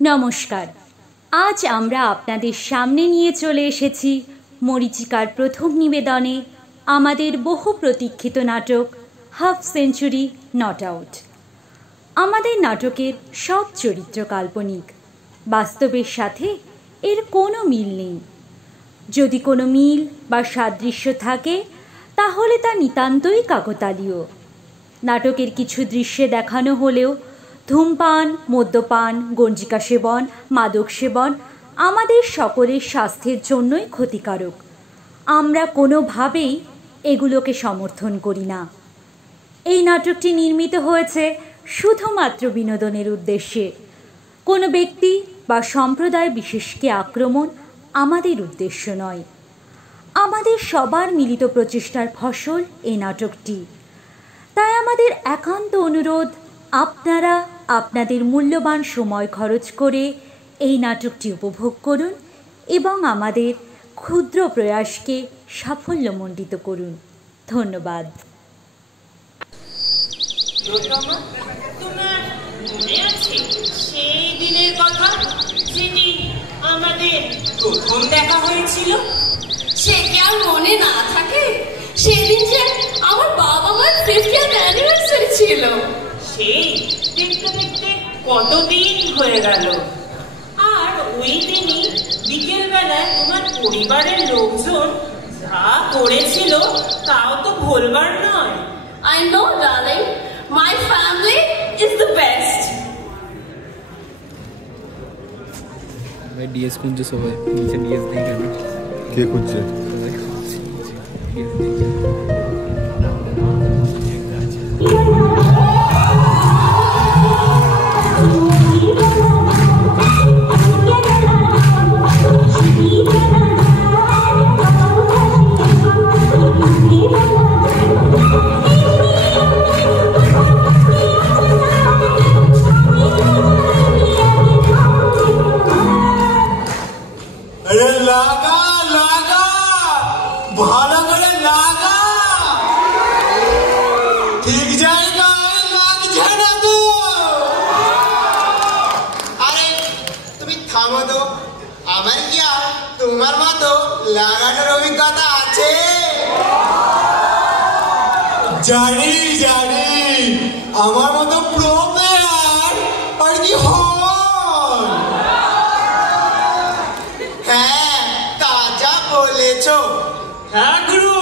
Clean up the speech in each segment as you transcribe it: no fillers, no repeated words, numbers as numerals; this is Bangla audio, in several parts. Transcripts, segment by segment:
নমস্কার। আজ আমরা আপনাদের সামনে নিয়ে চলে এসেছি মরীচিকার প্রথম নিবেদনে আমাদের বহু প্রতীক্ষিত নাটক হাফ সেঞ্চুরি নট আউট। আমাদের নাটকের সব চরিত্র কাল্পনিক, বাস্তবের সাথে এর কোনো মিল নেই। যদি কোনো মিল বা সাদৃশ্য থাকে তাহলে তা নিতান্তই কাকতালীয়। নাটকের কিছু দৃশ্যে দেখানো হলেও ধূমপান, মদ্যপান, গঞ্জিকা সেবন, মাদক সেবন আমাদের সকলের স্বাস্থ্যের জন্যই ক্ষতিকারক। আমরা কোনোভাবেই এগুলোকে সমর্থন করি না। এই নাটকটি নির্মিত হয়েছে শুধুমাত্র বিনোদনের উদ্দেশ্যে। কোনো ব্যক্তি বা সম্প্রদায় বিশেষকে আক্রমণ আমাদের উদ্দেশ্য নয়। আমাদের সবার মিলিত প্রচেষ্টার ফসল এই নাটকটি। তাই আমাদের একান্ত অনুরোধ, আপনারা আপনাদের মূল্যবান সময় খরচ করে এই নাটকটি উপভোগ করুন এবং আমাদের ক্ষুদ্র প্রয়াসকে সাফল্যমণ্ডিত করুন। ধন্যবাদ। তোমার মনে আছে সেই দিনের কথা, যেদিন আমাদের প্রথম দেখা হয়েছিল? সে কি আর মনে না থাকে? সেদিন যে আমার বাবা মার 50th অ্যানিভার্সারি ছিল। সেই দেখতে দেখতে কতদিন হয়ে গেল। আর ওই দিনই বিকেল বেলায় তোমার পরিবারের লোকজন যা করেছিল তাও তো ভুলবার নয়। I know, darling. My family is the best. भाई डीएस খুঁজছে সবাই, নিচে डीएस নেই কেন? কে খুঁজছে? সবাই খুঁজছে डीएस নেই। তোমার মতো লাগানোর অভিজ্ঞতা আছে? জানি জানি, আমার মতো প্রো প্লেয়ার আর কি হয়। হ্যাঁ, তাজা বলেছ। হ্যাঁ গুরু,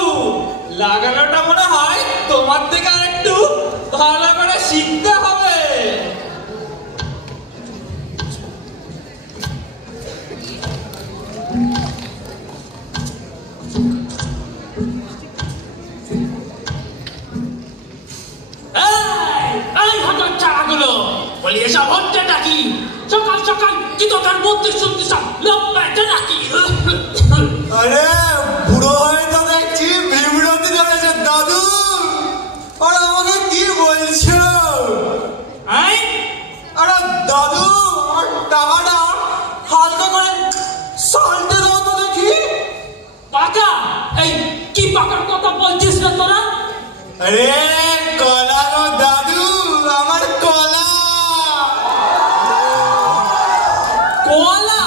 লাগানোটা মনে হয় তোমার থেকে আর একটু ভালো করে শিখতে হবে। এসব হচ্ছেটা কি? সকাল সকাল কি তোকার মধ্যে শুনতে সব লম্বাটা নাকি? আরে বুড়ো হয়ে তো দেখছি বিব্রতি চলেছে দাদু। আর আমাকে কি বলছো? আরে দাদু, আমার টাকাটা হালকা করে সল্টে দাও তো দেখি। পাকা? এই কি পাকার কথা বলছিস না তোরা? আরে কলা গো দাদু, আমার কলা। কলা?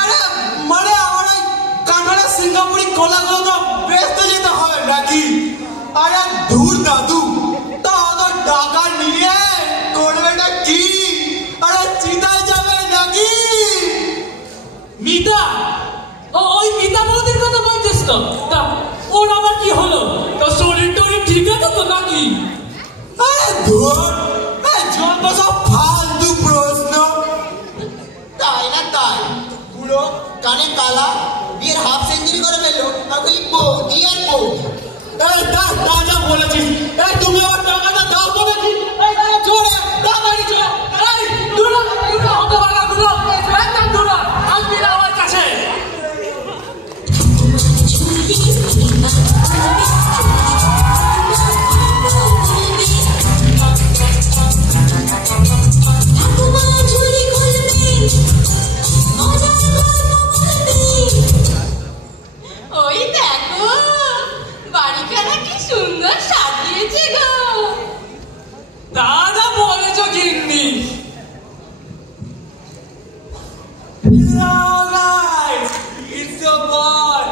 আরে মানে আমার ওই কানাডা সিঙ্গাপুরি কলাগুলো তো বেচতে যেতে হবে নাকি? আরে ধুর দাদু, তাহলে টাকা নিয়ে করবেটা কি? আরে চিতায় যাবে নাকি? মিতা? ওই মিতা বৌদির কথা বলছিস তো? ওর আবার কি হলো? তোর শরীর টরীর ঠিক আছে তো নাকি? আরে ধুর, যত সব ফালতু প্রশ্ন। তাই না তাই, পুরো কানে কালা, বিয়ের হাফ সেঞ্চুরি করে ফেললো, আর খালি বৌদি আর বৌদি। যা বলেছিস, তুমি আমার টাকাটা দাও তো নাকি? জোরে তাড়াতাড়ি চলো। আসবি না আমার কাছে। ঠাকুমা ঝুলি খুলবে Hello guys, it's your boy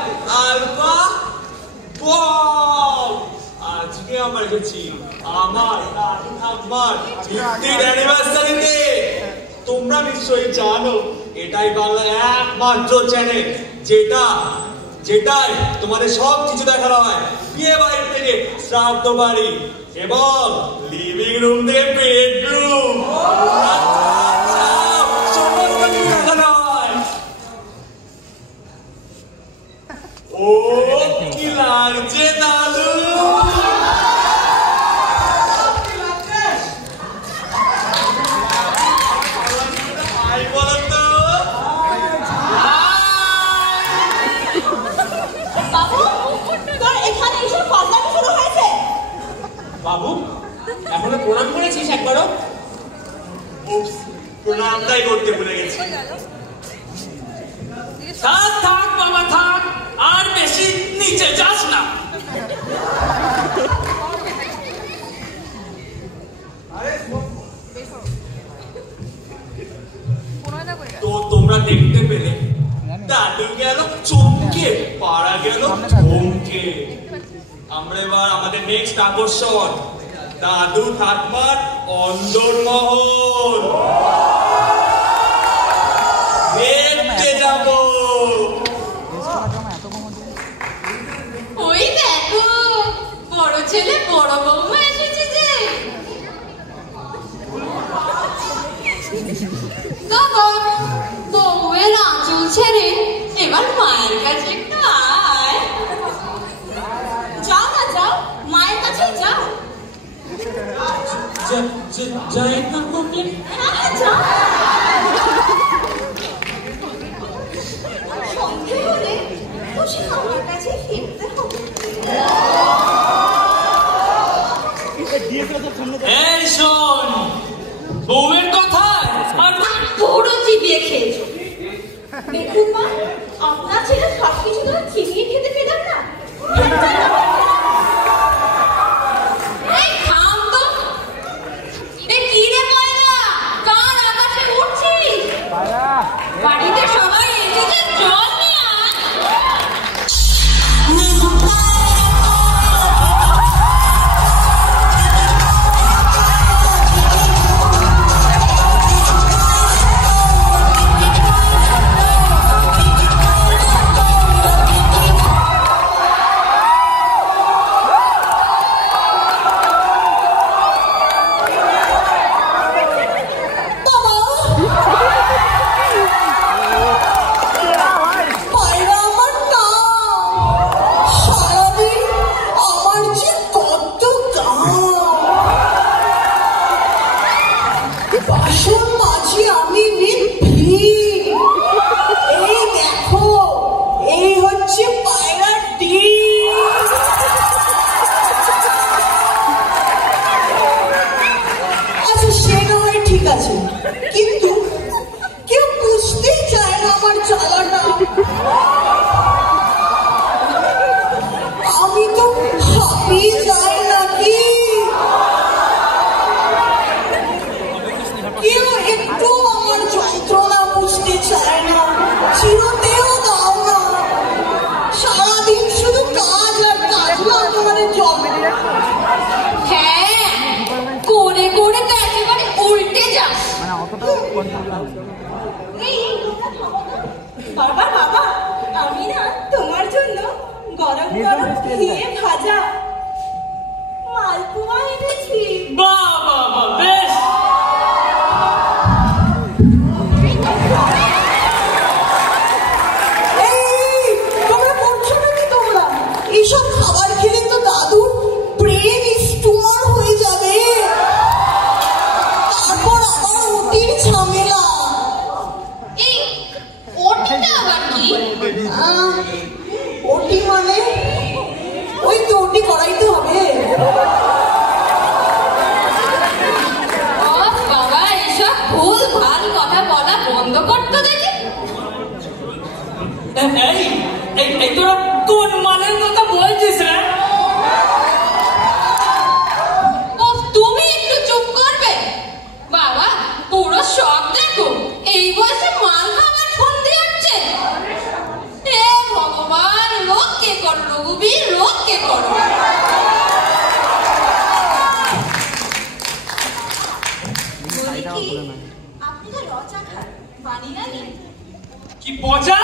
Alpha Bob. আজকে আমরা এসেছি আমার অ্যানিভার্সারিতে। তোমরা নিশ্চয়ই জানো এটাই বাংলার একমাত্র চ্যানেল যেটাই তোমাদের সব কিছু দেখানো হয়, বিয়ে বাড়ির থেকে শ্রাদ্ধ বাড়ি এবং লিভিং রুম থেকে বেডরুম, সমস্ত কিছু দেখানো হয়। ও কি লাগছে দাদু? বাবু এখনো প্রণাম করেছিস একবারও? প্রণামটাই করতে ভুলে গেছি। থাক থাক বাবা থাক, আর বেশি নিচে যাস না। তো তোমরা দেখতে পেলে দাদু গেল চমকে, পাড়া গেল ধমকে। আমরা এবার আমাদের নেক্সট আকর্ষণ দাদু ঠাকুমার অন্দরমহল দেখতে যাব। ওই দেখো বড় ছেলে বড় বৌমা এসেছে যে। বাবা বউয়ের আঁচল ছেড়ে এবার মায়ের কাছে একটু আয়। যাও না যাও, মায়ের কাছে যাও। যাই না মনে যাও। সন্ধে হলে খুশি আমার কাছে ফিরতে হবে। এই শোন, বউয়ের কথা পুরো চিবিয়ে খেয়েছো। দেখুন মা, আপনার ছেলে সবকিছু তো চিবিয়ে খেতে পেলাম না। এই থাম তো। কি রে ময়না, কার আকাশে উঠছিস? বাড়িতে সবাই এসেছে, জল নিয়ে আয়। বাবা বাবা, আমি না তোমার জন্য গরম গরম ঘিয়ে ভাজা মালপোয়া এনেছি। বাবা বেশ। তোমরা করছো নাকি? তোমরা এইসব খাবার খেলে তো দাদু ব্রেন স্টুমার হয়ে যাবে, তারপর আবার ওটির ঝামেলা। এই ওটিটা আবার কি? ওটি মানে ওই তো ওটি করাইতে হবে। বাবা এসব ভুল ভাল কথা বলা বন্ধ করতে দেখি। এই তোরা কোন মালের কথা বলছিস রে? তুমি একটু চুপ করবে? বাবা পুরো সব দেখো, এই বয়সে মাল খাবার পচা খায়, বানিয়ে আনি। কি পচা?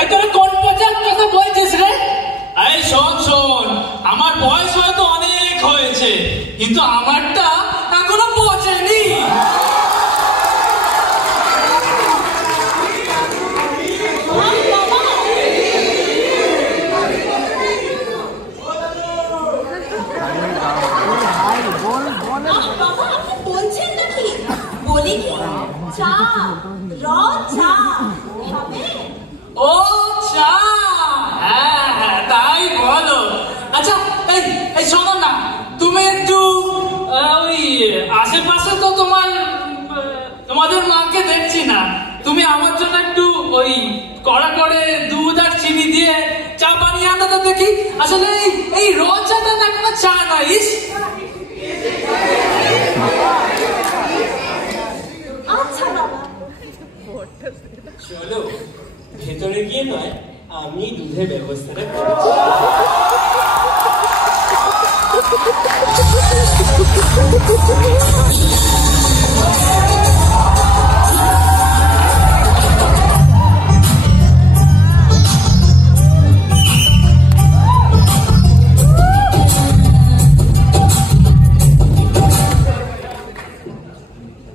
এই তোরা কোন পচার কথা বলছিস রে? এই শোন, আমার বয়স হয়তো অনেক হয়েছে, কিন্তু আমারটা এখনো পচেনি। বলছেন নাকি? বলি কি চা, র চা খাবে? ও চা, হ্যাঁ তাই বলো। আচ্ছা এই শোনো না, তুমি একটু ওই আশেপাশে তো তোমাদের মাকে দেখছি না, তুমি আমার জন্য একটু ওই কড়া করে দুধ আর চিনি দিয়ে চা বানিয়ে আনো তো দেখি। আসলে এই র চাটা না কোনো চা নয়। আচ্ছা বাবা, চলো ভেতরে গিয়ে নয় আমি দুধের ব্যবস্থাটা করছি।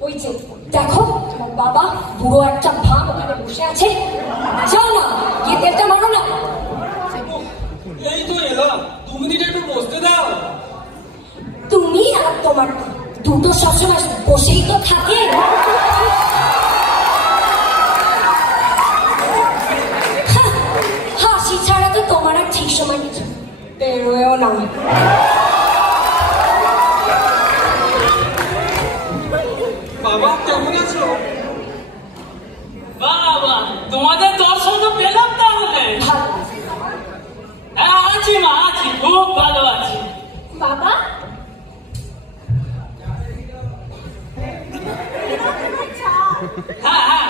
ওই যে দেখো তোমার বাবা বুড়ো একটা ভাগ ওখানে বসে আছে, যাও না গিয়ে তেলটা মারো না। এই তো এলাম, তুমি দিটা একটু বসতে দাও। তুমি আর তোমার দুটো সবসময় বসেই তো থাকে। হাসি ছাড়া তো তোমার আর ঠিক সময় কিছু বেরোয়ও না। বাবা কেমন আছো? বাবা তোমাদের দর্শন পেলাম তাহলে। হ্যাঁ আছি মা, আছি, খুব ভালো আছি। বাবা হ্যাঁ হ্যাঁ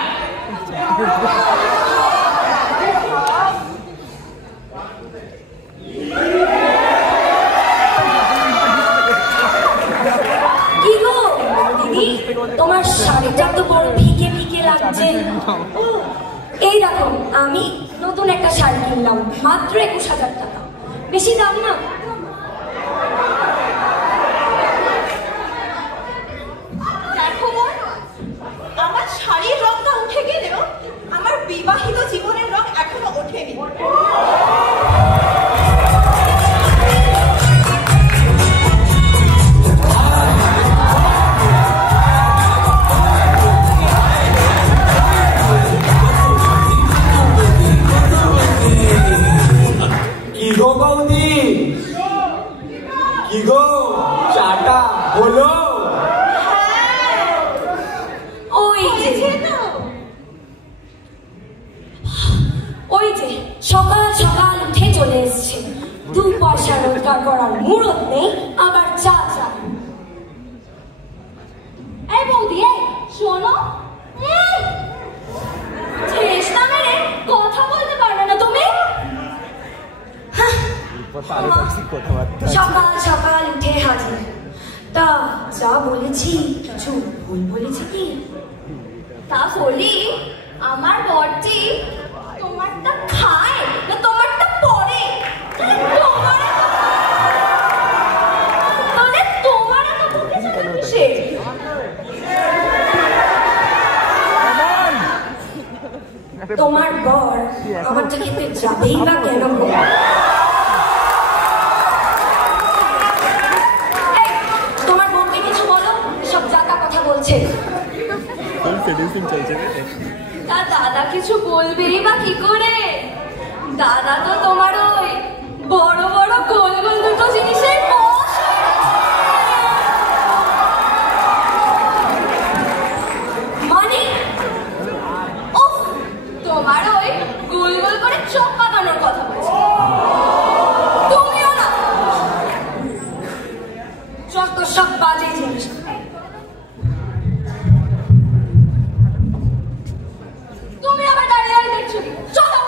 কি গো দিদি, তোমার শাড়িটা তো বড় ফিকে ফিকে লাগছে। এই দেখো আমি নতুন একটা শাড়ি কিনলাম, মাত্র 21,000 টাকা, বেশি দাম না। দেখো বোন, আমার শাড়ির রংটা উঠে গেলেও আমার বিবাহিত জীবনের রং এখনো ওঠেনি। কি গো বৌদি, কি গো চাটা হলো? ওই যে ওই যে সকাল সকাল উঠে চলে এসছে, 2 পয়সা রোজগার করার মুরত নেই, আবার চা চা। এই বৌদি, এই শোনো, চেষ্টা মেরে কথা বলতে পারবে না তুমি? সকাল সকাল উঠে হাজির, তা যা বলেছি কিছু ভুল বলেছি কি? তা বলি আমার বরটি তোমারটা খায় না তোমারটা পরে? তোমার এত বুকে জ্বালা কিসের? তোমার বর আমারটা খেতে যাবেই বা কেন? তোমার বউকে কিছু বলো, সব জাতা কথা বলছে। তা দাদা কিছু বলবেই বা কি করে? দাদা তো তোমার ওই বড় বড় গোল গোল দুটো জিনিসের বশ। মানে তোমার ওই গোল গোল করে চোখ পাকানোর কথা বলছে। তুমিও না, যত সব বাজে জিনিস। তুমি আবার দাঁড়িয়ে দাঁড়িয়ে দেখছো কি? চলো।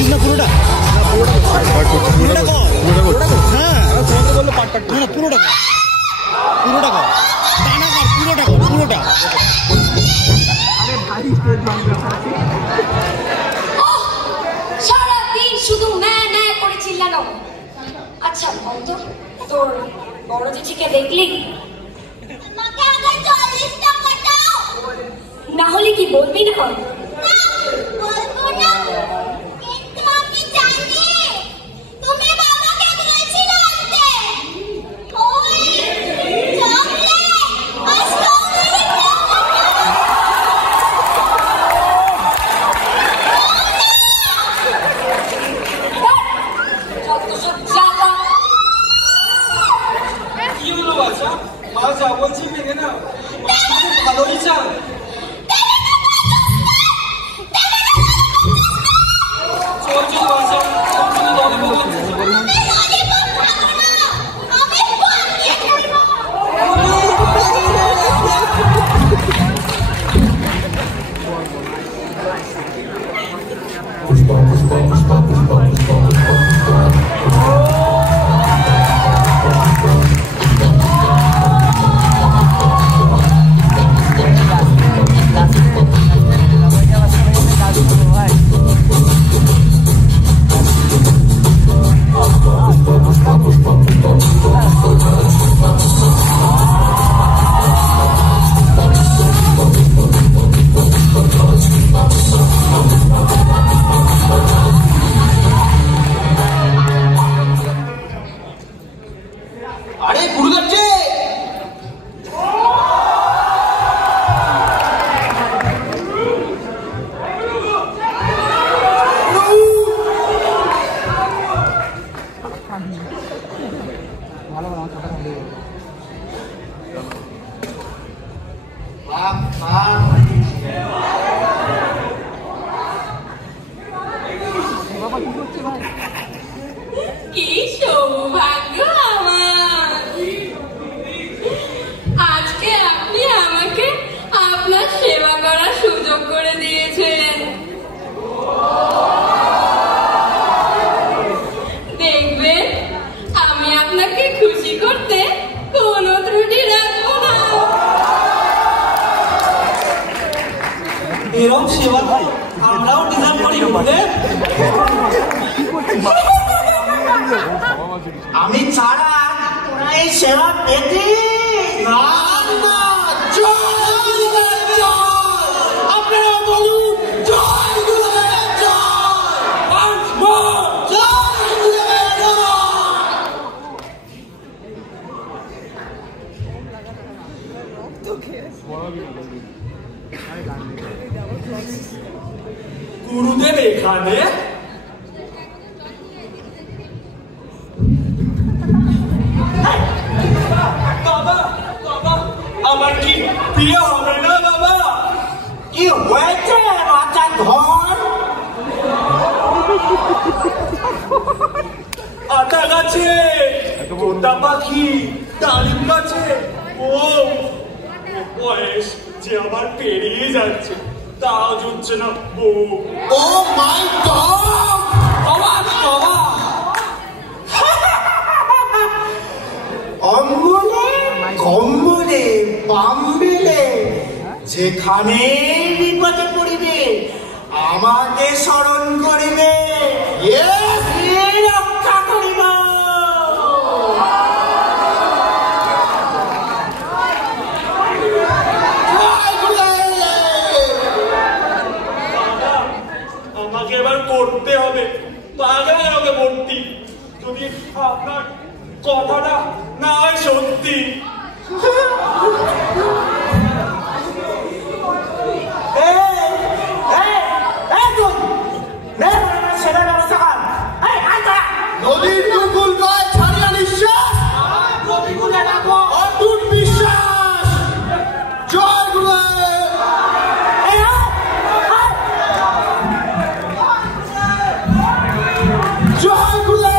করছিস না পুরোটা? পুরোটা কর। হ্যাঁ তোমাকে বললো পাট পাট না, পুরোটা কর, পুরোটা কর, দানা কর, পুরোটা কর, পুরোটা। সারাদিন শুধু ম্যাঁ করে চিল্লানো। আচ্ছা বলতো, তোর বড় জেঠিকে দেখলি? না হলে কি বলবি না? বলছি মেনে না, ভালোই চান। কি সৌভাগ্য আমার, আজকে আপনি আমাকে আপনার সেবা করার সুযোগ করে দিয়েছেন। দেখবেন আমি আপনাকে খুশি করতে কোনো ত্রুটি রাখবো না। এরকম সেবা ভাই আমরাও ডিজাইন করি বুঝলে। আমি ছাড়া তোরা এই সেবা পেতে না। আপনারা বলুন জয় গুরুদেব গুরুদেব এখানে? বাবা বাবা আমার কি প্রিয় হবে না বাবা? কি হয়েছে রাজা ধন? আটা গাছে তোতা পাখি, ডালিম গাছে, ও বয়স যে আবার পেরিয়ে যাচ্ছে, তাও জুটছে না। ও মাই গড! অবাক অবাক। অঙ্গলে কম্বলে বাম্বেলে যেখানে বিপদে পড়িবে আমাকে স্মরণ করিবে, রক্ষা করিব। আমাকে এবার করতে হবে পাগলার হবে ভর্তি, যদি আপনার কথাটা না হয় সত্যি। নদীর দুকুল গায়ে ছাড়িয়া নিঃশ্বাস, প্রতিকূলে রাখো অটুট বিশ্বাস। জয় গুরুদেব। জয় গুরুদেব।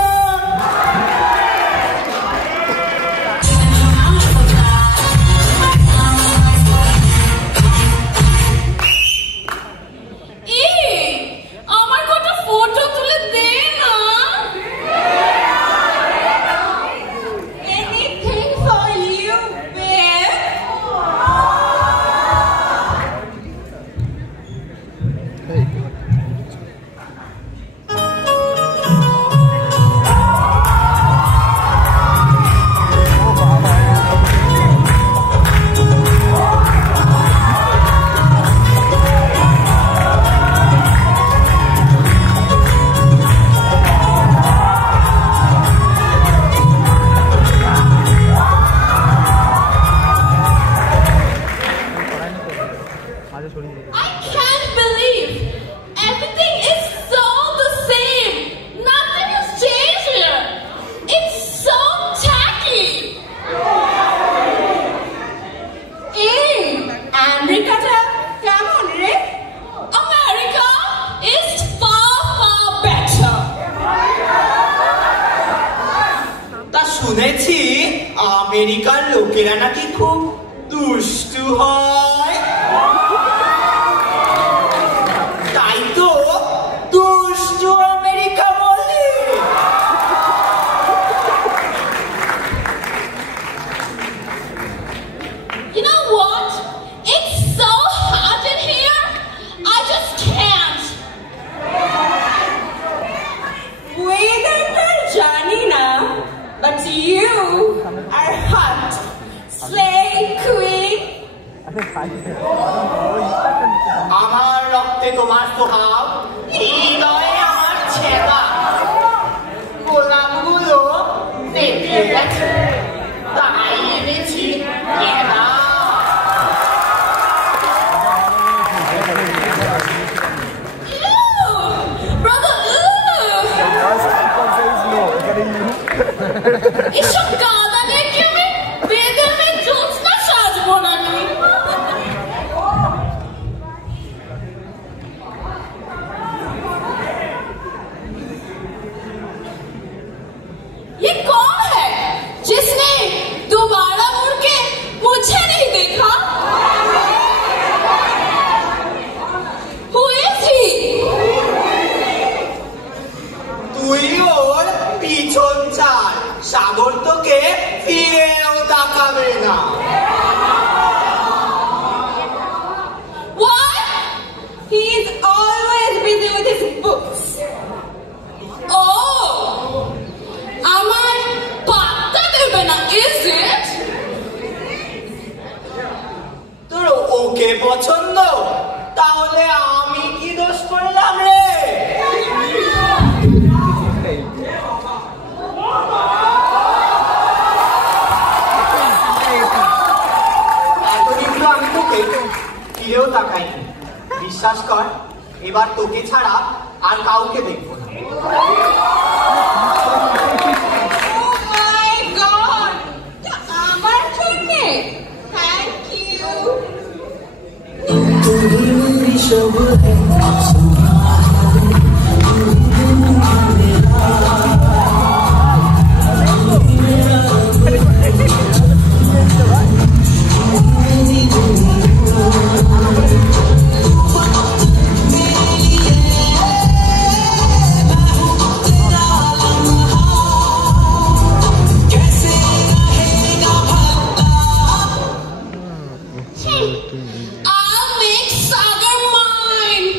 শুনেছি আমেরিকার লোকেরা নাকি খুব দুষ্টু হয়, তাই তো দুষ্টু আমেরিকা বলে। You know what? It's so hot in here. I just can't. ওয়েদারটা জানি না, but you are hot. Slay queen. আমার রক্তে তোমার সোহাগ, হৃদয়ে আমার ছেঁড়া। গোলাপগুলো পেকে গেছে, তাই এনেছি ঘেরা। এসব গাদা দেখে আমি বেদমে জ্যোৎস্না সাজবো না। ये कौन है जिसने दोबारा मुड़ के मुझे नहीं देखा? Who is he? তুই ওর পিছন ছাড়, সাগর তোকে ফিরেও তাকাবে না। What? He is always busy with his books. Oh, আমার পাত্তা দেবে না, is it? তোর ওকে পছন্দ, তাহলে আমি কি দোষ করলাম রে? এতদিন তো আমি তোকে ফিরেও তাকাইনি। বিশ্বাস কর, এবার তোকে ছাড়া আর কাউকে দেখবো না। Oh my God! আমার জন্যে? Thank you. I'll make Sagar mine.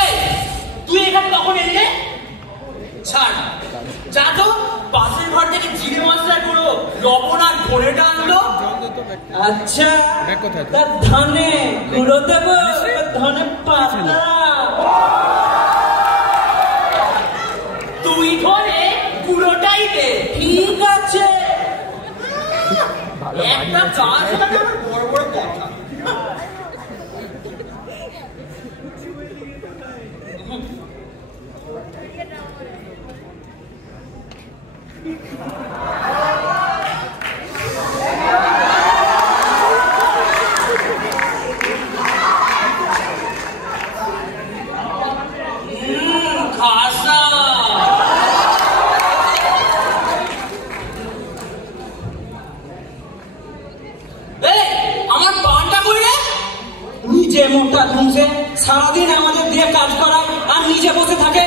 এই তুই এখানে কখন এলি? ছাড়, যা তো পাশের ঘর থেকে জিরে মশলা গুঁড়ো লবণ আর ঘোড়েটা আনলো। আচ্ছা, তার ধানে গুঁড়ো দেবো, ধানে পাতা। তুই ধরে গুঁড়োটাই দে। ঠিক আছে, একটা চাষ বড় বড় কথা। খাসা আমার পানটা কই রে? নিজে মোটা ধুমছে, সারাদিন আমাদের দিয়ে কাজ করায় আর নিজে বসে থাকে।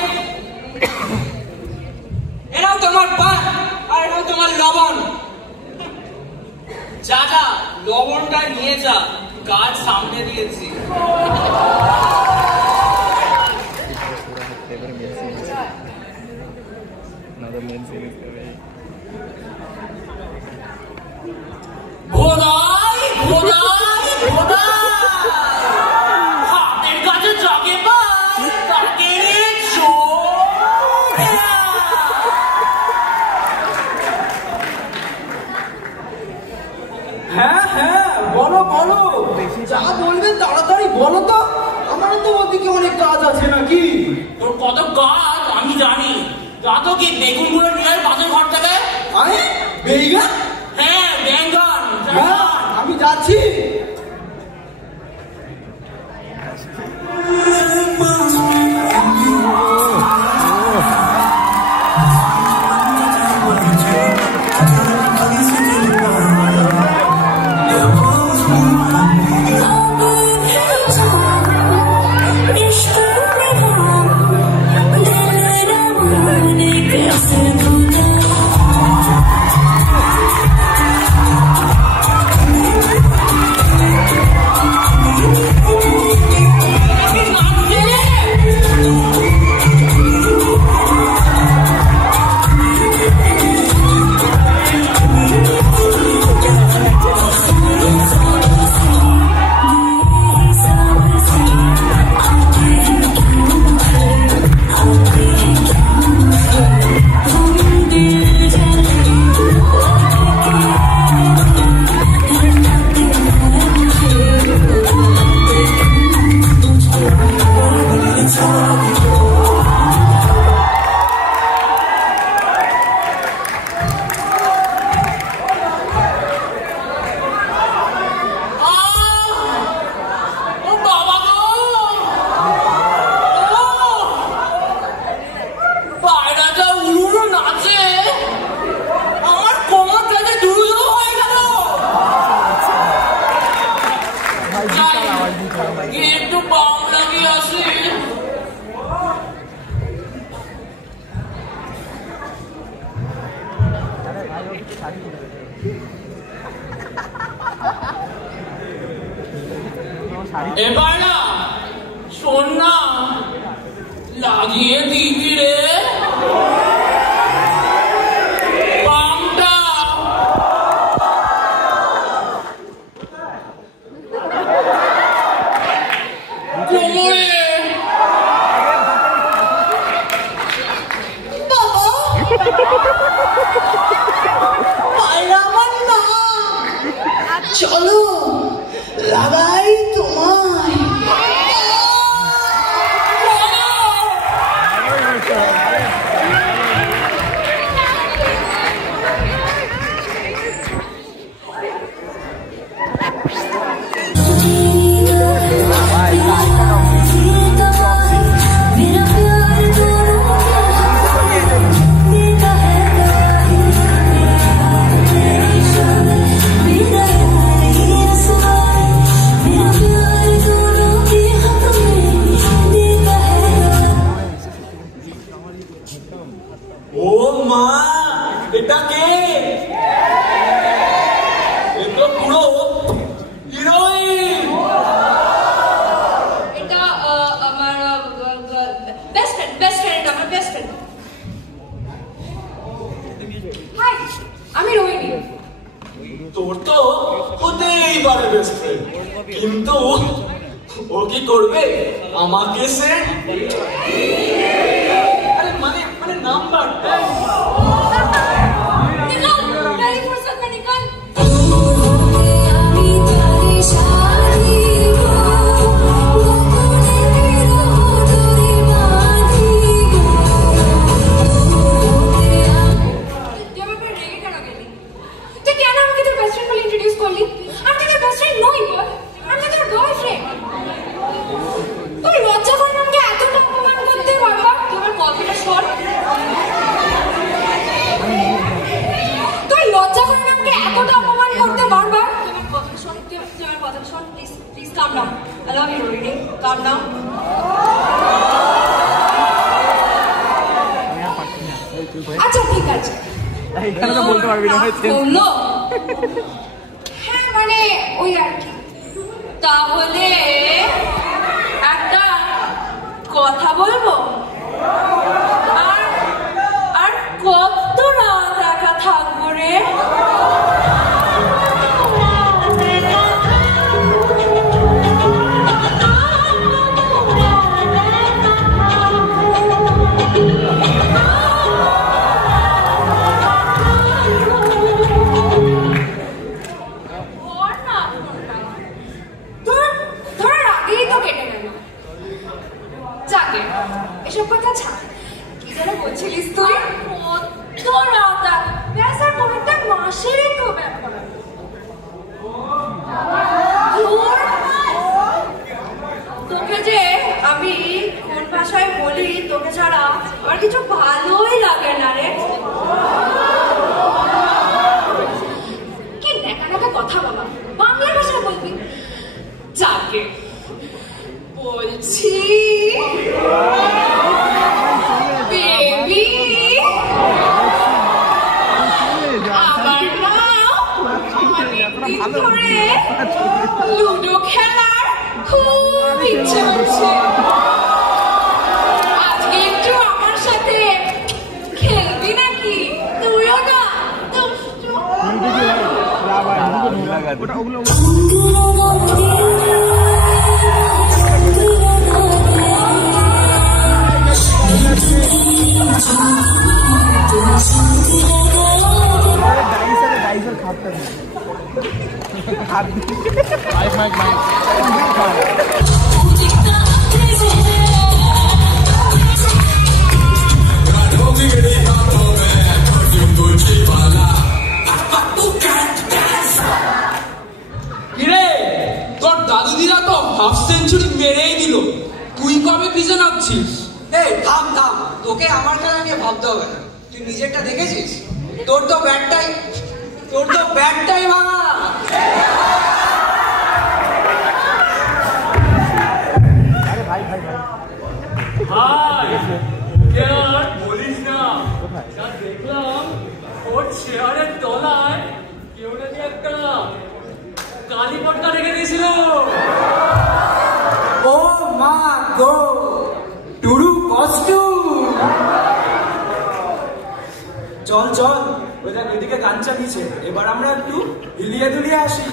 এরাও তোমার পান আর এরাও তোমার লবণ। যা যা লবণটা নিয়ে যা, কাজ সামনে দিয়েছি। ঘোড়াই ঘোড়াই ঘোড়াই হাতের কাছে জাগে পাই তাকে হ্যাঁ হ্যাঁ বলো বলো, যা বলবে তাড়াতাড়ি বলো তো, আমার তো ওদিকে অনেক কাজ আছে নাকি। তোর কত কাজ আমি জানি। যা তো কি বেগুন গুলো নিয়ে পাশের ঘর থেকে। আরে বেইগা? হ্যাঁ বেঙ্গন। হ্যাঁ আমি যাচ্ছি। এবার না শোন না, লাগিয়ে দিবি রে পামটা। কোমরে চলো লাগাই তোমায়। ও মা, এটা কে? এটা পুরো হিরোইন। এটা আমার বেস্ট ফ্রেন্ড আমার বেস্ট ফ্রেন্ড। হাই, আমি রোহিণী। তোর তো হতেই পারে বেস্ট ফ্রেন্ড, কিন্তু ও কি করবে আমাকে সেন্ড? আরে মানে নাম্বার আচ্ছা ঠিক আছে, এখানে তো বলতে পারবি না। বললো হ্যাঁ মানে ওই আর কি। তাহলে একটা কথা বলবো। আর কত রাত একা থাকবো রে? ধরে লুডো খেলার খুব ইচ্ছে হচ্ছে। আজকে একটু আমার সাথে খেলবি নাকি? তুইও না দুষ্টু। তোর দাদু দিদা তো হাফ সেঞ্চুরি মেরেই দিল, তুই কবে পিছনে নামছিস? এই থাম থাম, তোকে আমার খেলা নিয়ে ভাবতে হবে না। তুই নিজেরটা দেখেছিস? তোর তো ব্যাটটাই ভাঙা। বলিস না, দেখলাম ওর চেয়ারের তলায় কেউ নাকি একটা কালী পটকা রেখে দিয়েছিল। ও মা গো, টুরু কস্টিউম। চল চল, ওই দেখ ওইদিকে গান চালিয়েছে, এবার আমরা একটু হিলিয়ে দুলিয়ে আসি।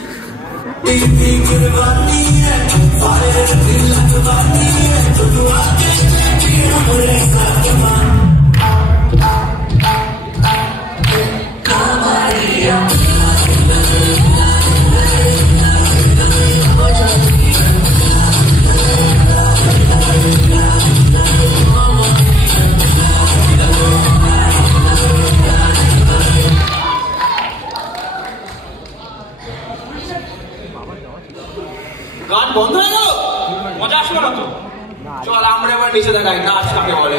গান বন্ধ হয়ে গেল, মজা আসলো না তো। চল আমরা এবার নিচে দেখাই নাচ কাকে বলে।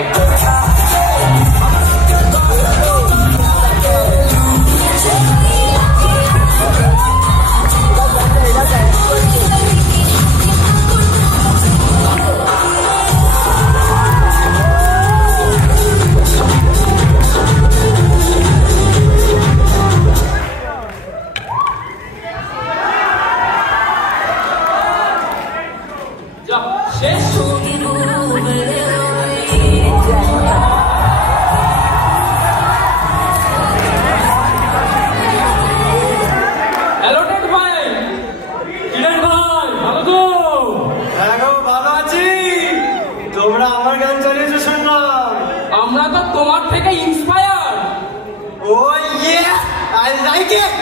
আমরা তো তোমার থেকে ইন্সপায়ার। ও ইয়ে, আই লাইক ইট।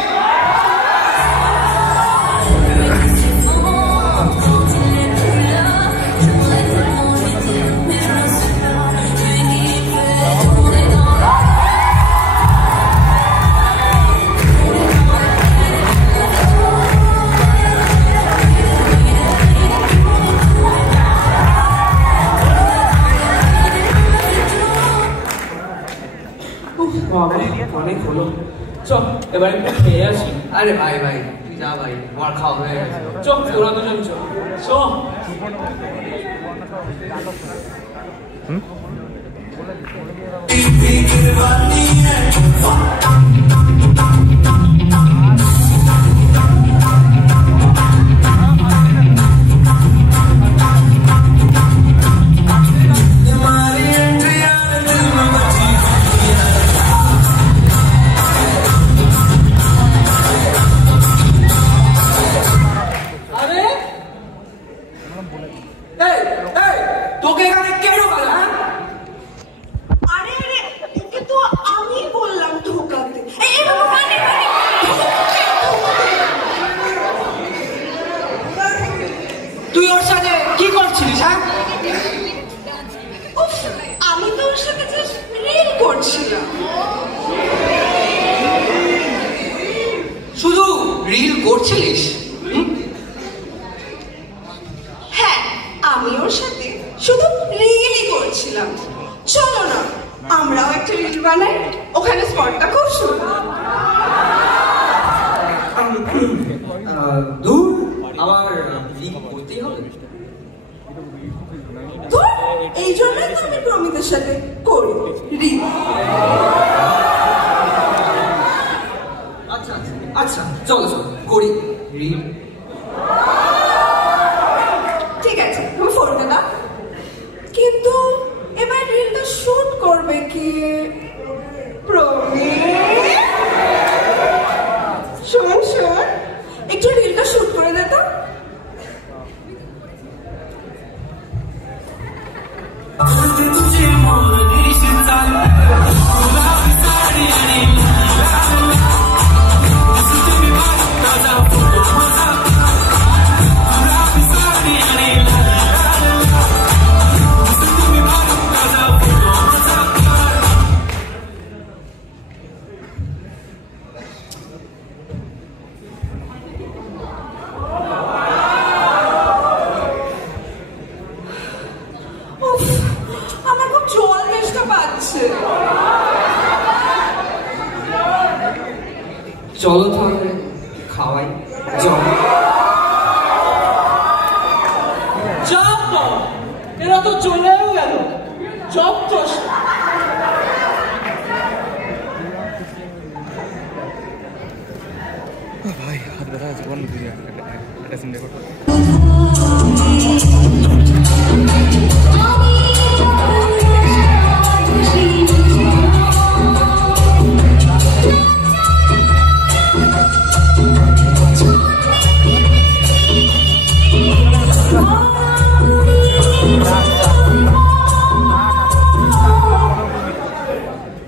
অনেক হলো, চল এবার একটু খেয়ে আসি। আরে ভাই ভাই তুই যা ভাই, আমার খাওয়া হয়ে গেছে। চল তোরা দুজন চল। তোকে এখানে কে ঢোকালো? আরে আরে, তোকে তো আমি বললাম ঢোকাতে। তুই ওর সাথে কি করছিলিস? হ্যাঁ, আমি তো ওর সাথে জাস্ট রিল করছিলাম। শুধু রিল করছিলিস? হ্যাঁ, আমি ওর সাথে শুধু রিলই করছিলাম। চলো না আমরাও একটা রিল বানাই, ওখানে স্পটটা খুব সুন্দর। দূর, আমার রিল করতেই হবে। এই জন্যই তো আমি প্রমিতের সাথে করি রিল। আচ্ছা আচ্ছা, চলো চলো করি। রিল। ঠিক আছে, তুমি ফোনটা দাও। কিন্তু এবার রিলটা শুট করবে কি? প্রবীর, শোন শোন, একটু রিলটা শুট করে দে তো। আমার খুব জল তেষ্টা পাচ্ছে। চলো তাহলে খাওয়াই জল। চাপ না, এরা তো চলেও গেল। চপ তো ভাই হাত ব্যথা আছে, বল না একটা সিন রেকর্ড।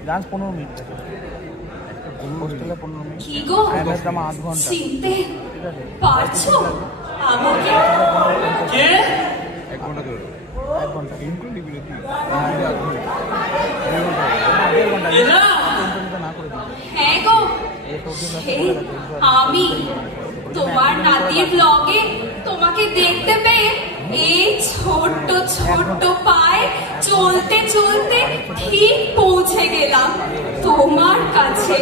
ডান্স 15 মিনিট, হোস্টেলে 15 মিনিট। কি গো, আধ ঘন্টা চিনতে পারছো আমাকে? কে? 1 ঘন্টা ধরে, 1 ঘন্টা ইনক্লুডিং বিরতি। এরা? হ্যাঁ গো, সেই আমি তোমার নাতির ব্লগে তোমাকে দেখতে পেয়ে এই ছোট্ট ছোট্ট পায়ে চলতে চলতে ঠিক পৌঁছে গেলাম তোমার কাছে।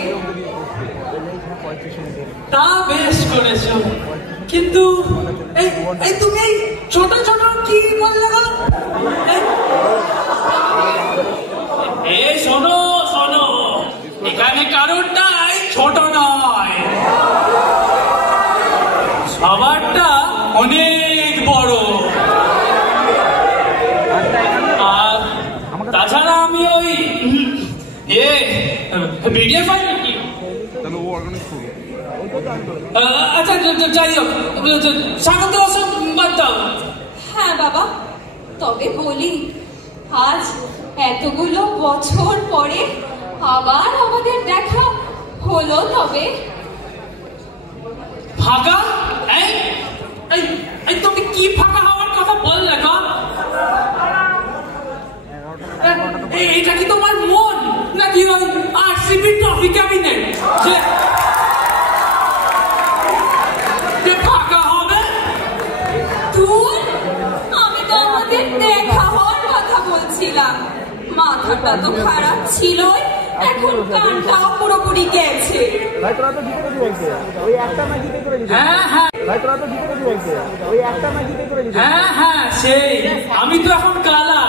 তা বেশ করেছো, কিন্তু এই তুমি এই ছোট ছোট কি বললে গো? এই শোনো শোনো, এখানে কারোরটাই ছোট নয়, সবারটা অনেক বড়। আর তাছাড়া আমি ওই ভিডিও পাই নাকি? তাহলে ও অর্গানাইজ করবে। আচ্ছা যাই হোক, স্বাগত বাদ দাও। হ্যাঁ বাবা, তবে বলি, আজ এতগুলো বছর পরে আবার আমাদের দেখা হলো। তবে ফাঁকা? এই তুমি কি ফাঁকা হওয়ার কথা বললে গো? এটা কি তোমার মন নাকি ওই আরসিবি ট্রফি ক্যাবিনেট যে ফাঁকা হবে? আমি তো আমাদের দেখা হওয়ার কথা বলছিলাম। মাথাটা তো খারাপ ছিলই, এখন কানটাও পুরোপুরি গেছে। ভাই তোরা তো জিতে গেছিস, ওই একটা ম্যাচ জিতে করে দিছিস। হ্যাঁ হ্যাঁ, ভাই তোরা তো জিতে গেছিস, ওই একটা ম্যাচ জিতে করে দিছিস। হ্যাঁ হ্যাঁ, সেই আমি তো এখন কালা।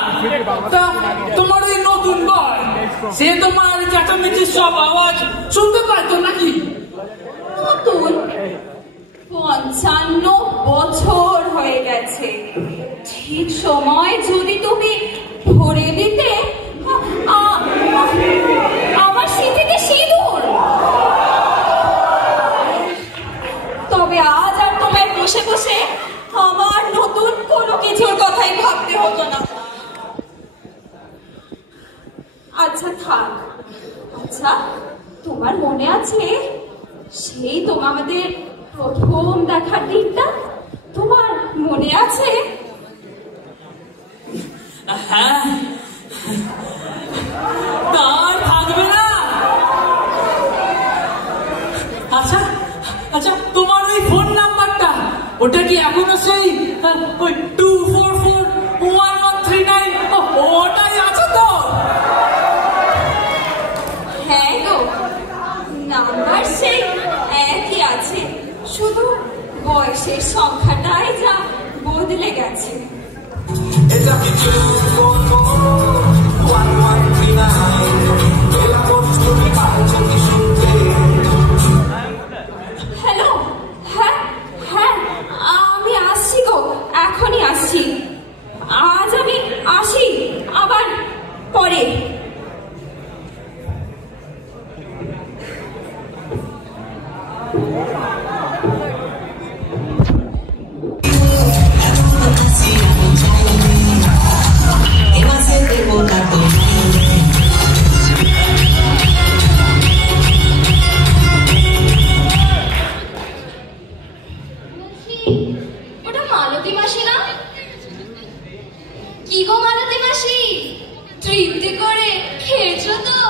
তা তোমার ওই নতুন বয়, সে তোমার চেঁচামেচির সব আওয়াজ শুনতে পাইতো নাকি? নতুন 55 বছর হয়ে গেছে। ঠিক সময় যদি তুমি ভরে দিতে আমার স্মৃতিতে সিঁদুর, তবে আজ আর তোমায় বসে বসে আমার নতুন কোনো কিছুর কথাই ভাবতে হতো না। আচ্ছা থাক। আচ্ছা, তোমার মনে আছে সেই তোমাদের প্রথম দেখার দিনটা? তোমার মনে আছে? হ্যাঁ, তার থাকবে না। আচ্ছা আচ্ছা, তোমার ওই ফোন নাম্বারটা ওটা কি এখনো সেই ওই 2441139 ওটাই আছে তো? হ্যাঁ গো, নাম্বার সেই একই আছে, শুধু বয়সের সংখ্যাটাই যা বদলে গেছে। হ্যালো, হ্যাঁ ওটা মালতী মাসি না? কি গো মালতী মাসি, তৃপ্তি করে খেয়েছো তো?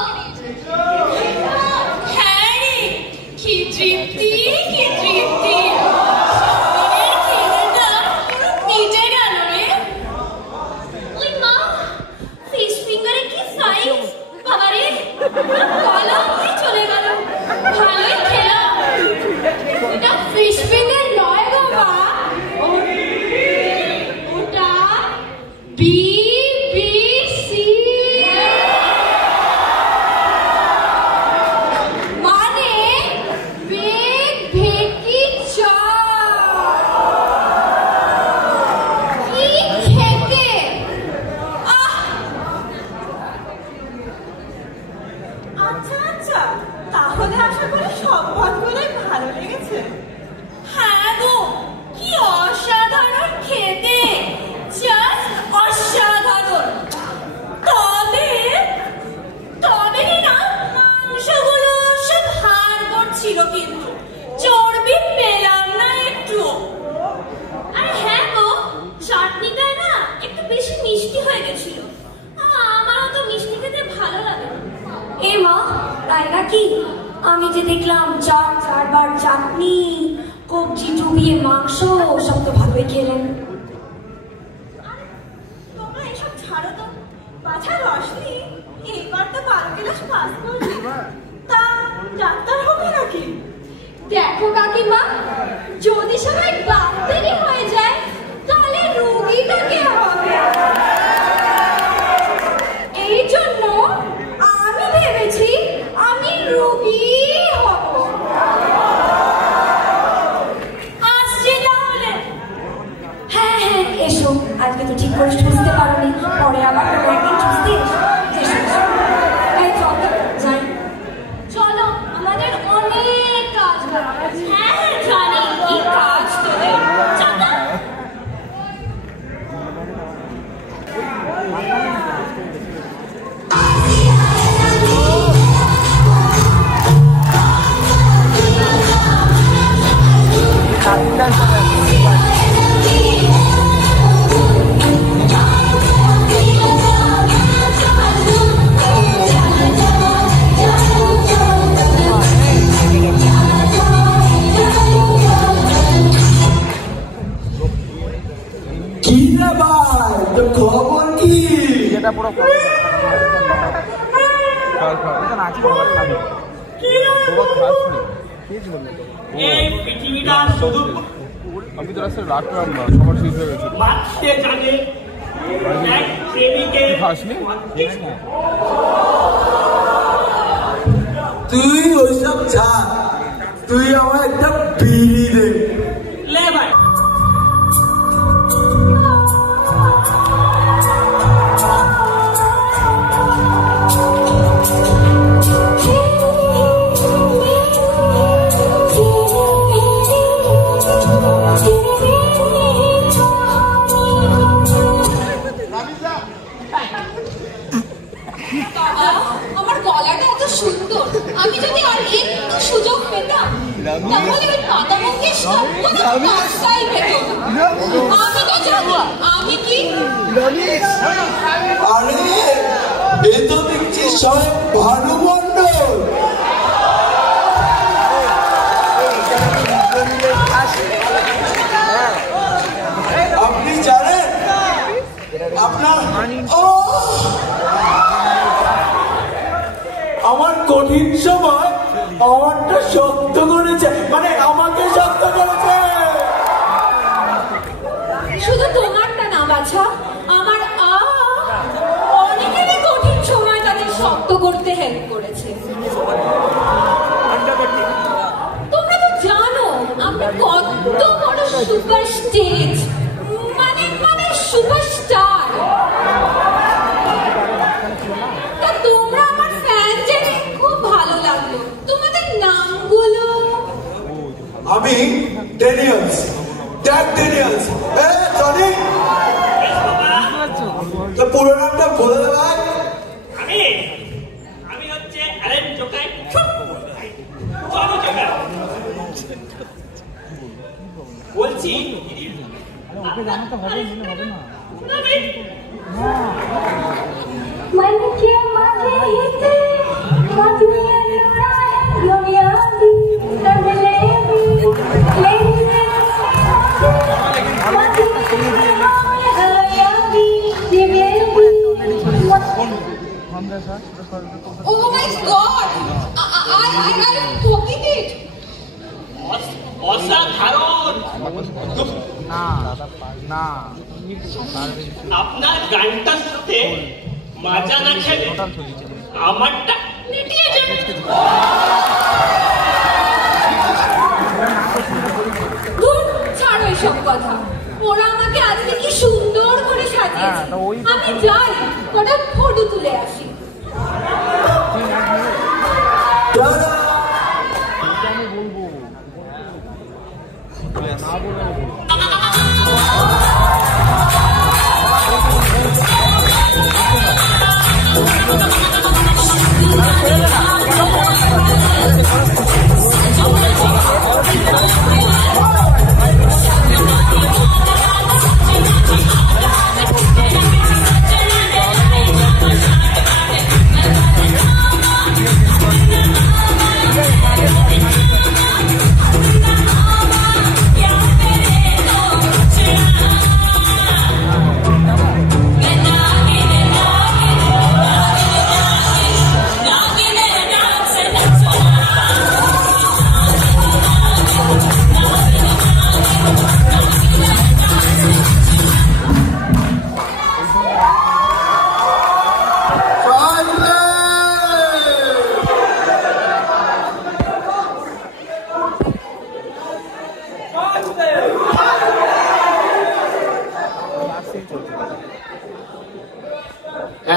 হ্যাঁ রে, কি তৃপ্তি, কি তৃপ্তি। খেতেটা মিটে গেল রে। ওই মা, ফিশ ফিঙ্গারে কি সাইজ বাবা রে, গলা চলে গেল। ভালোই খেলাম। এটা ফিশ ফিঙ্গার নয় গো মা, ওটা BBC, মানে বেগ ভেকি চাল। কি খেতে, আচ্ছা আচ্ছা, তাহলে আশা করি সব ভাতগুলোই ভালো লেগেছে। হ্যাঁ গো, কি অসাধারণ খেতে, জাস্ট অসাধারণ। তবে তবে না, মাংসগুলো সব হাড় করছিল, কিন্তু চর্বি পেলাম না একটু। আর হ্যাঁ গো, চাটনিটা না একটু বেশি মিষ্টি হয়ে গেছিল। আমারও তো মিষ্টি খেতে ভালো লাগে। এ মা, তাই নাকি? আমি যে দেখলাম চারবার চাটনি, কবজি ডুবিয়ে মাংস, সব তো ভালোই খেলেন। তোমরা এসব ছাড়ো তো। বাছা রশনি, এইবার তো 12 ক্লাস পাস করলি, তা ডাক্তার হবে নাকি? দেখো কাকিমা, যদি সবাই বাচ্চারই হয়ে যায় তাহলে রোগীটা কে হবে? এই জন্য আমি ভেবেছি আমি রোগী হব। আসছি তাহলে। হ্যাঁ হ্যাঁ, এসো। আজকে তো ঠিক করে বুঝতে পারোনি, পরে আবার কোনো একদিন চুষতে এসো। এই চলো যাই। চলো, আমাদের অনেক কাজ আছে। হ্যাঁ হ্যাঁ জানি, কি কাজ তোদের। চাটা কি রে ভাই, তো খবর কি? এটা পুরো খাল নাচি খাবার খাবে এই পৃথিবীটা শুধু আমি তো রাস্তায় রাত করলাম না, সবার শেষ হয়ে গেছে। বাঁচতে জানে এক প্রেমিকে খাসনি? তুই ওইসব ছাড়, তুই আমার একটা বিড়ি দে। লে ভাই। আমার গলাটা এত সুন্দর, আমি যদি আর একটু সুযোগ পেতাম তাহলে ওই পাতা মঙ্গেশকর কোনো কাজটাই পেত না। আমি তো জানি আমি কি। আরে এ তো দেখছি সবাই ভানুমণ্ডল। আপনি জানেন আপনার আমার কঠিন সময় আমারটা শক্ত করেছে, মানে আমাকে শক্ত করেছে। শুধু তোমারটা না বাছা, আমার অনেকেরই কঠিন সময় তাদের শক্ত করতে হেল্প করেছে। তোমরা তো জানো আমরা কত বড় সুপার স্টেজ, মানে সুপারস্টার। তা তোমরা আমার ফ্যান জেনে খুব ভালো লাগলো। তোমাদের নামগুলো আমি ড্যানিয়েলস, ড্যাক ড্যানিয়েলস। জনি, তো পুরো নামটা বলে দে ভাই। আমি হচ্ছে অ্যালেন জোকাই, চলো জোকাই। বলছি Oh my God! I forget it. অসাধারণ। আপনার গানটার সাথে মাজা না খেলে আমারটা মিটিয়ে যাবে। ছাড়ো এসব কথা। ওরা আমাকে আজকে কি সুন্দর করে সাজিয়েছে। আমি যাই ওটা ফটো তুলে আসি।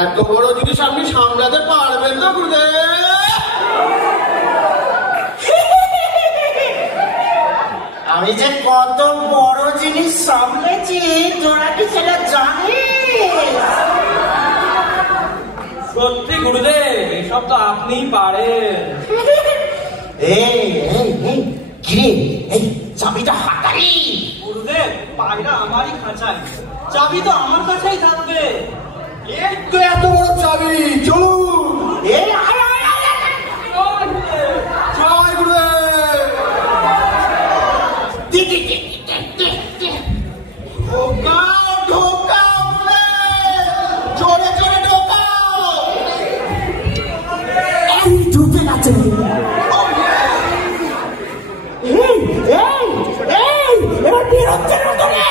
এত বড় জিনিস আপনি সামলাতে পারবেন না গুরুদেব? আমি যে কত বড় জিনিস সামলেছি তোরা কি সেটা জানিস? সত্যি গুরুদেব, এসব তো আপনিই পারেন। এই চাবিটা হাতালি। গুরুদেব, পায়রা আমারই খাঁচায়, চাবি তো আমার কাছেই থাকবে। এই তো এত বড় চাবি, চলুন। জয় গুরুদেব। ঢোকাও ঢোকাও, জোরে জোরে ঢোকাও। ঢুকে না চলে। এবার বেরোচ্ছে না তোরে।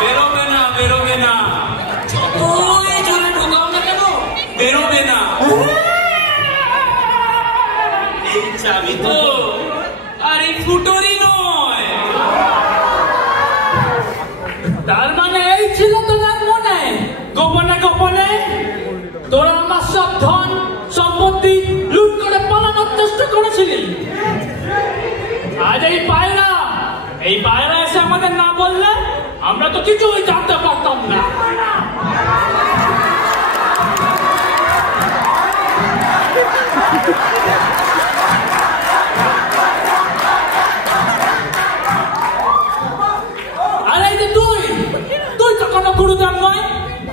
বেরোবে না, বেরোবে না, যতই জোরে ঢোকাও না কেন বেরোবে না। এই চাবি তো আর এই ফুটোরই নয়। তার মানে এই ছিল তোদের মনে, গোপনে গোপনে তোরা আমার সব ধন সম্পত্তি লুট করে পালানোর চেষ্টা করেছিলি। আজ এই পায়রা এসে আমাদের না বললে আমরা তো কিছুই জানতে পারতাম না। আর এই যে তুই তো কোনো গুরুদেব নয়,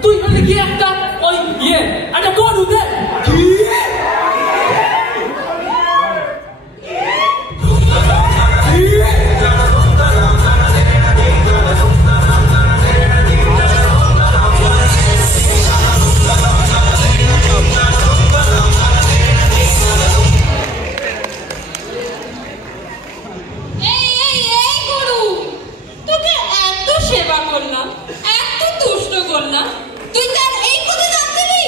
তুই হলে কি একটা ওই একটা গুরুদেব। সেবা করলাম, এত দুষ্ট করলাম, তুই তার এই কথা জানতে নেই।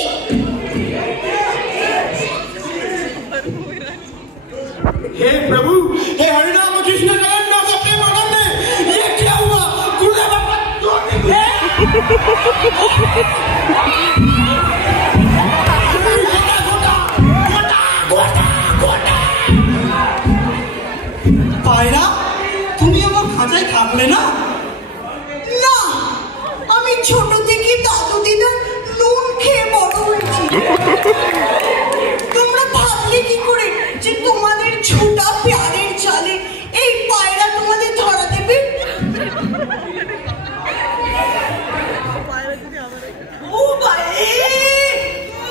হে প্রভু, হে हरि राम कृष्ण जगन्नाथ प्रेमानंद ये क्या हुआ गुरुदेव পায়রা তুমি আমার খাঁচায় থাকলে না? না, আমি ছোট থেকে দাদু দিদার নুন খেয়ে বড় হয়েছি। তোমরা ভাবলে কি করে যে তোমাদের ছোটা প্যারের চালে এই পায়রা তোমাদের ধরা দেবে? ও ভাই,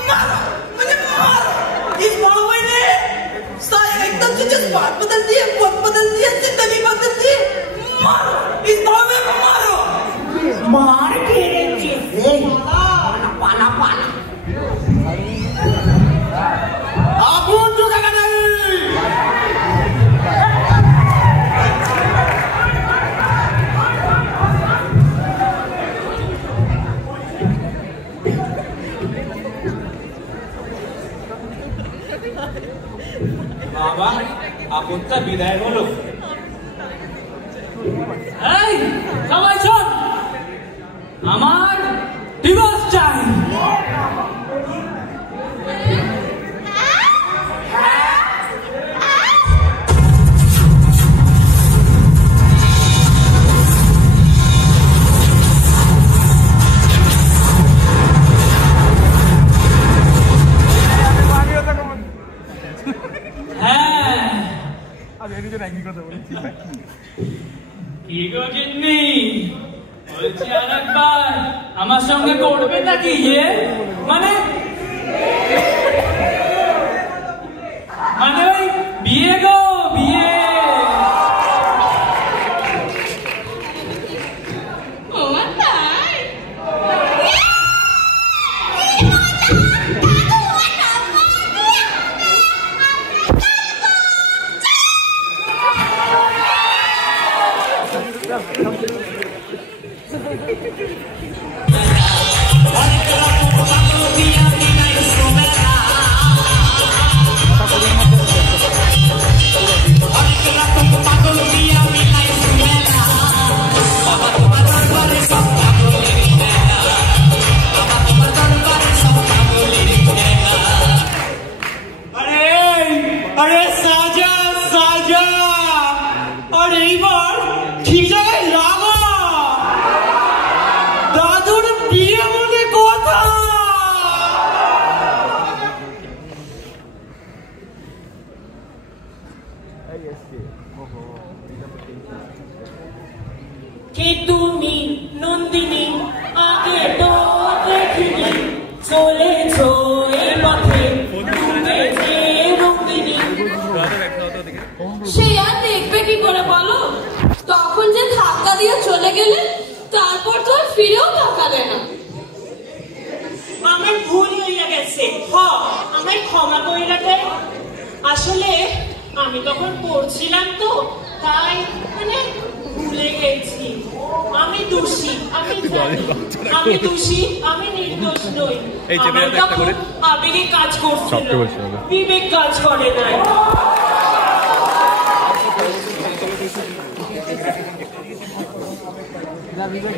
मारो, मुझे मारो। इस मामले ने सारे एकदम से जज्बात बदल दिए, वक्त बदल दिया, जिंदगी बदल दी। मारो, इस मामले में मारो। मार के पाना पाना আগুন জোগাড় নাই বাবা আপনটা বিদায় বলো এই সবাই শোন আমার ডিভোর্স চাই আমার সঙ্গে করবে নাকি ইয়ে মানে মানে ওই বিয়ে গো বিয়ে कि তুমি নন্দিনী আগে তো দেখিনি চলেছো এই পথে তুমি যে রঙ্গিনী সে আর দেখবে কি করে বলো? তখন যে ধাক্কা দিয়ে চলে গেলে তারপর তো আর ফিরেও তাকালে না। আমার ভুল হইয়া গেছে আমায় ক্ষমা কইরা দে। আসলে আমি তখন পড়ছিলাম তো তাই মানে ভুলে গেছি। আমি দোষী, আমি জানি আমি দোষী, আমি নির্দোষ নই। আমার তখন আবেগে কাজ করছিল, বিবেক কাজ করে নাই।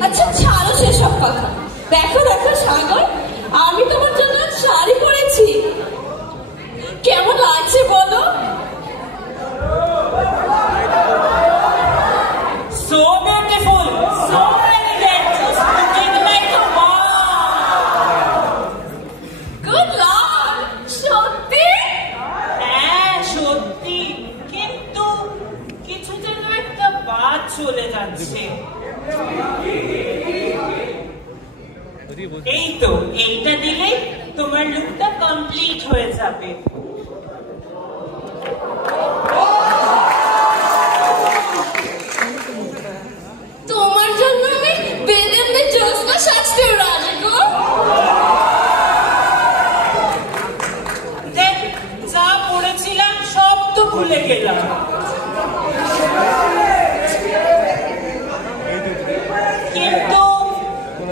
আচ্ছা ছাড়ো সেসব কথা। দেখো দেখো সাগর, আমি তোমার জন্য শাড়ি পরেছি, কেমন লাগছে বলো? So beautiful, so elegant, just looking like a wow. Good luck, সত্যি? হ্যাঁ সত্যি, কিন্তু কিছু যেন একটা বাদ চলে যাচ্ছে। এই তো এইটা দিলে তোমার লুকটা কমপ্লিট হয়ে যাবে। তোমার জন্য আমি বেদেম में जोस्का সাজতেও রাজি গো। দেখ যা পড়েছিলাম সব তো ভুলে গেলাম। কিন্তু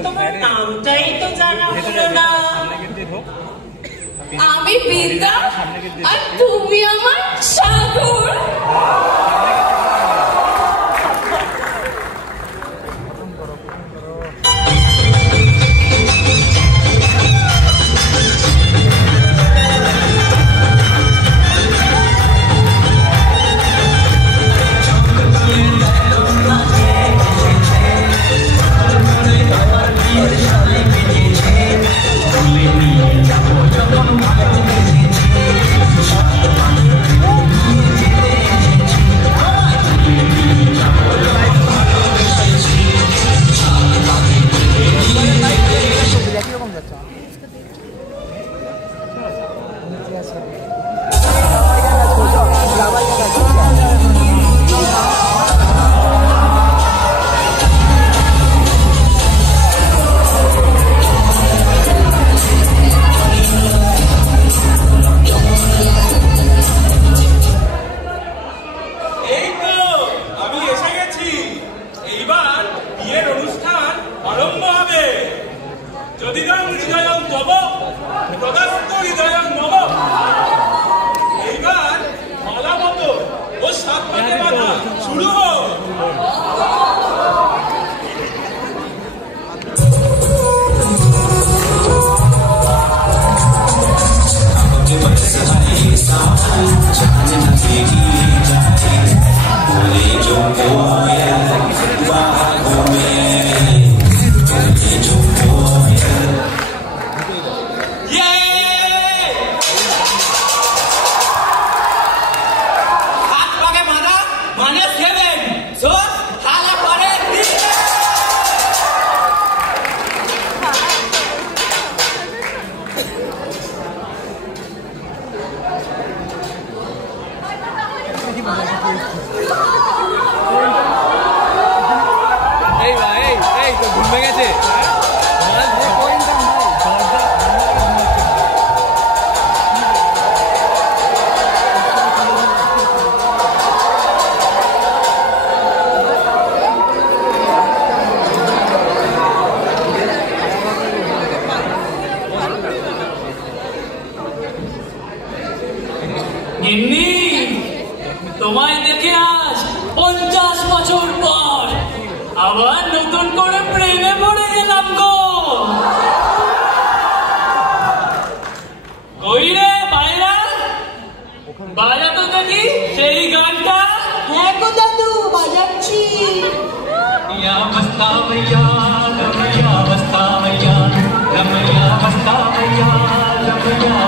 তোমার নামটাই তো জানা হলো না। আমি বিদ্যা আর তুমি আমার সাগর। -7 সো থালা পরে এই তো ঘুমে গেছে তোমায় দেখে আজ 50 বছর পর আবার নতুন করে প্রেমে পড়ে গেলাম গো। কই রে বাইরা, বাজা তো দেখি সেই গানটা। হ্যাঁ গো দাদু, বাজাচ্ছি। ইয়া মস্তা ভাইয়া রমইয়া মস্তা ভাইয়া রমইয়া মস্তা ভাইয়া রমইয়া